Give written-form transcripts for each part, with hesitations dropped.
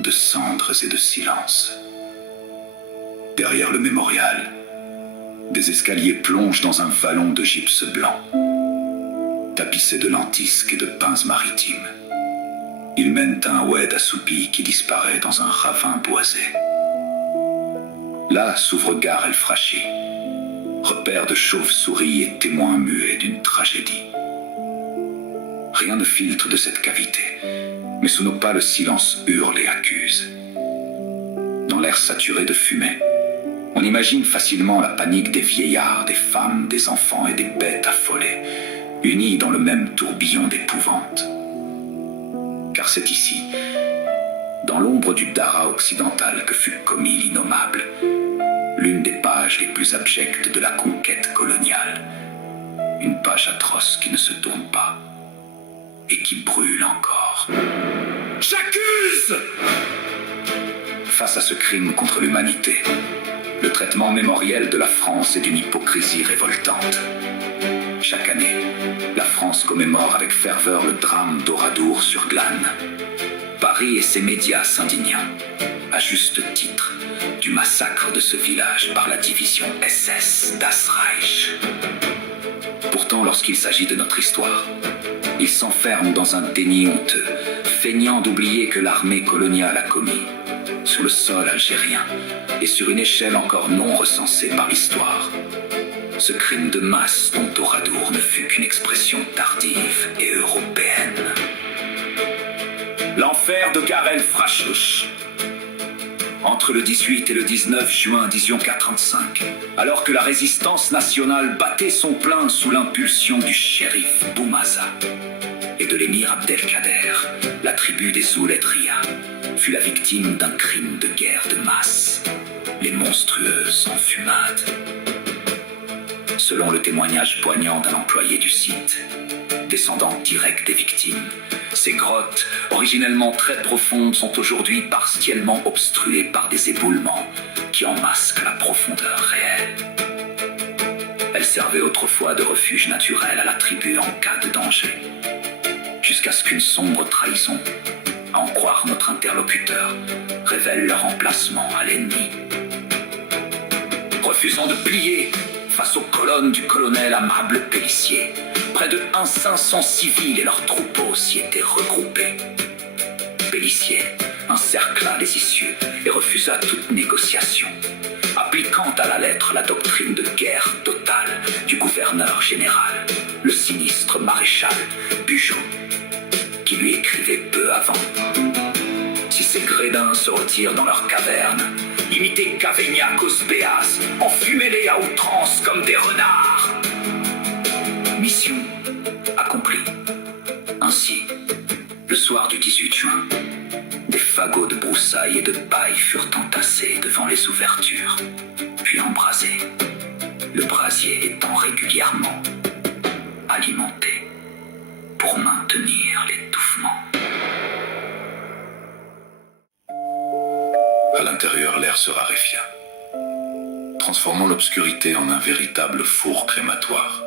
de cendres et de silence. Derrière le mémorial, des escaliers plongent dans un vallon de gypse blanc, tapissé de lentisques et de pins maritimes. Ils mènent à un oued assoupi qui disparaît dans un ravin boisé. Là s'ouvre Gare El Frachi, repère de chauves-souris et témoin muet d'une tragédie. Rien ne filtre de cette cavité, mais sous nos pas le silence hurle et accuse. Dans l'air saturé de fumée, on imagine facilement la panique des vieillards, des femmes, des enfants et des bêtes affolées, unis dans le même tourbillon d'épouvante. Car c'est ici, dans l'ombre du Dara occidental, que fut commis l'innommable, l'une des pages les plus abjectes de la conquête coloniale. Une page atroce qui ne se tourne pas et qui brûle encore. J'accuse! Face à ce crime contre l'humanité, le traitement mémoriel de la France est d'une hypocrisie révoltante. Chaque année, la France commémore avec ferveur le drame d'Oradour sur Glane. Paris et ses médias s'indignant, à juste titre, du massacre de ce village par la division SS Das Reich. Pourtant, lorsqu'il s'agit de notre histoire, ils s'enferment dans un déni honteux, feignant d'oublier que l'armée coloniale a commis, sur le sol algérien et sur une échelle encore non recensée par l'histoire, ce crime de masse dont Oradour ne fut qu'une expression tardive et européenne. L'enfer de Gare El Frachi. Entre le 18 et le 19 juin 1845, alors que la résistance nationale battait son plein sous l'impulsion du shérif Boumaza et de l'émir Abdelkader, la tribu des Ouledria fut la victime d'un crime de guerre de masse, les monstrueuses enfumades. Selon le témoignage poignant d'un employé du site, descendant direct des victimes, ces grottes, originellement très profondes, sont aujourd'hui partiellement obstruées par des éboulements qui en masquent la profondeur réelle. Elles servaient autrefois de refuge naturel à la tribu en cas de danger, jusqu'à ce qu'une sombre trahison, à en croire notre interlocuteur, révèle leur emplacement à l'ennemi. Refusant de plier face aux colonnes du colonel Amable Pélissier, près de 500 civils et leurs troupeaux s'y étaient regroupés. Pélissier encercla les issues et refusa toute négociation, appliquant à la lettre la doctrine de guerre totale du gouverneur général, le sinistre maréchal Bugeaud, qui lui écrivait peu avant: si ces grédins se retirent dans leurs cavernes, imitez Cavaignac aux Béas, enfumez-les à outrance comme des renards. Mission accomplie. Ainsi, le soir du 18 juin, des fagots de broussailles et de paille furent entassés devant les ouvertures, puis embrasés, le brasier étant régulièrement alimenté pour maintenir l'étouffement. À l'intérieur, l'air se raréfia, transformant l'obscurité en un véritable four crématoire.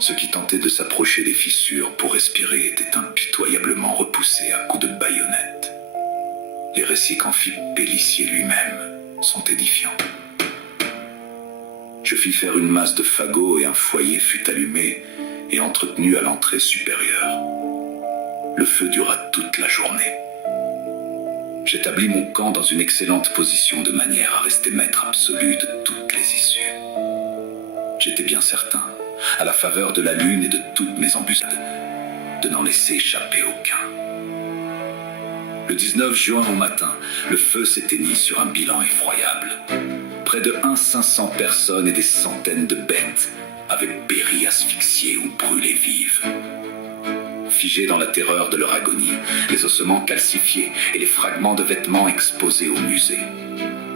Ceux qui tentaient de s'approcher des fissures pour respirer étaient impitoyablement repoussés à coups de baïonnette. Les récits qu'en fit Pélissier lui-même sont édifiants. Je fis faire une masse de fagots et un foyer fut allumé et entretenu à l'entrée supérieure. Le feu dura toute la journée. J'établis mon camp dans une excellente position de manière à rester maître absolu de toutes les issues. J'étais bien certain, à la faveur de la lune et de toutes mes embuscades, de n'en laisser échapper aucun. Le 19 juin au matin, le feu s'éteignit sur un bilan effroyable. Près de 500 personnes et des centaines de bêtes avaient péri asphyxiées ou brûlées vives. Figés dans la terreur de leur agonie, les ossements calcifiés et les fragments de vêtements exposés au musée,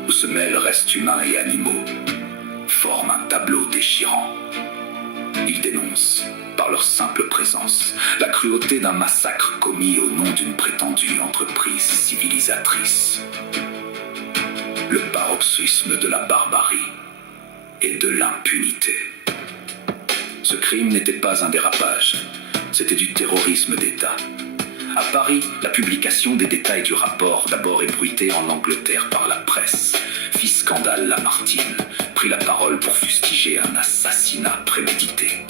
où se mêlent restes humains et animaux, forment un tableau déchirant. Ils dénoncent, par leur simple présence, la cruauté d'un massacre commis au nom d'une prétendue entreprise civilisatrice. Le paroxysme de la barbarie et de l'impunité. Ce crime n'était pas un dérapage, c'était du terrorisme d'État, À Paris, la publication des détails du rapport, d'abord ébruité en Angleterre par la presse, fit scandale. Lamartine prit la parole pour fustiger un assassinat prémédité.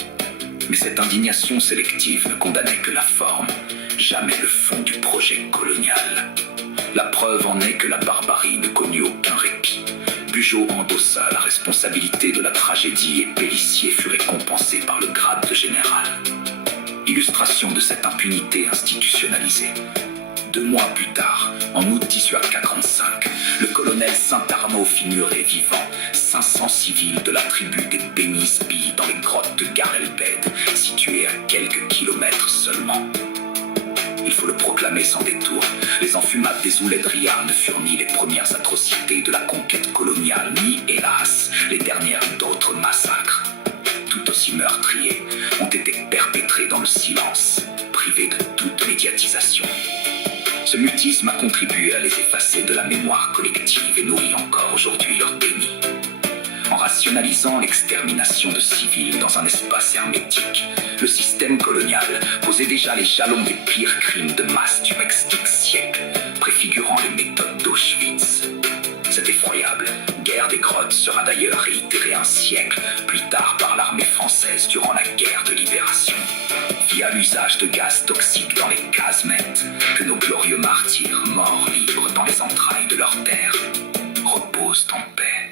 Mais cette indignation sélective ne condamnait que la forme, jamais le fond du projet colonial. La preuve en est que la barbarie ne connut aucun répit. Bugeaud endossa la responsabilité de la tragédie et Pélissier fut récompensé par le grade de général. Illustration de cette impunité institutionnalisée. 2 mois plus tard, en août 1845, le colonel Saint-Arnaud fit murer vivant 500 civils de la tribu des Bénisbilles dans les grottes de Garelbed, situées à quelques kilomètres seulement. Il faut le proclamer sans détour, les enfumades des Ouledria ne furent ni les premières atrocités de la conquête coloniale, ni, hélas, les dernières d'autres massacres. Tout aussi meurtriers, ont été perpétrés dans le silence, privés de toute médiatisation. Ce mutisme a contribué à les effacer de la mémoire collective et nourrit encore aujourd'hui leur déni. En rationalisant l'extermination de civils dans un espace hermétique, le système colonial posait déjà les jalons des pires crimes de masse du XXe siècle, préfigurant les méthodes d'Auschwitz. Cette effroyable guerre des grottes sera d'ailleurs réitérée un siècle plus tard par l'armée française durant la guerre de libération, via l'usage de gaz toxiques dans les casemates, que nos glorieux martyrs, morts libres dans les entrailles de leur terre, reposent en paix.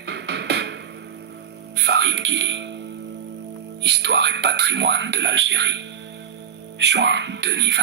Farid Guili, Histoire et patrimoine de l'Algérie, juin 2020.